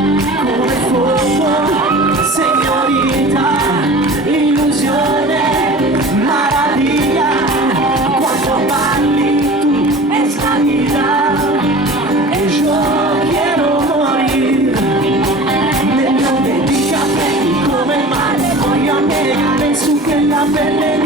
come fuoco, señorita, ilusione, maravilla, cuando parli tú es la vida, y yo quiero morir, no me digas que come male, voglio negare su che la pelle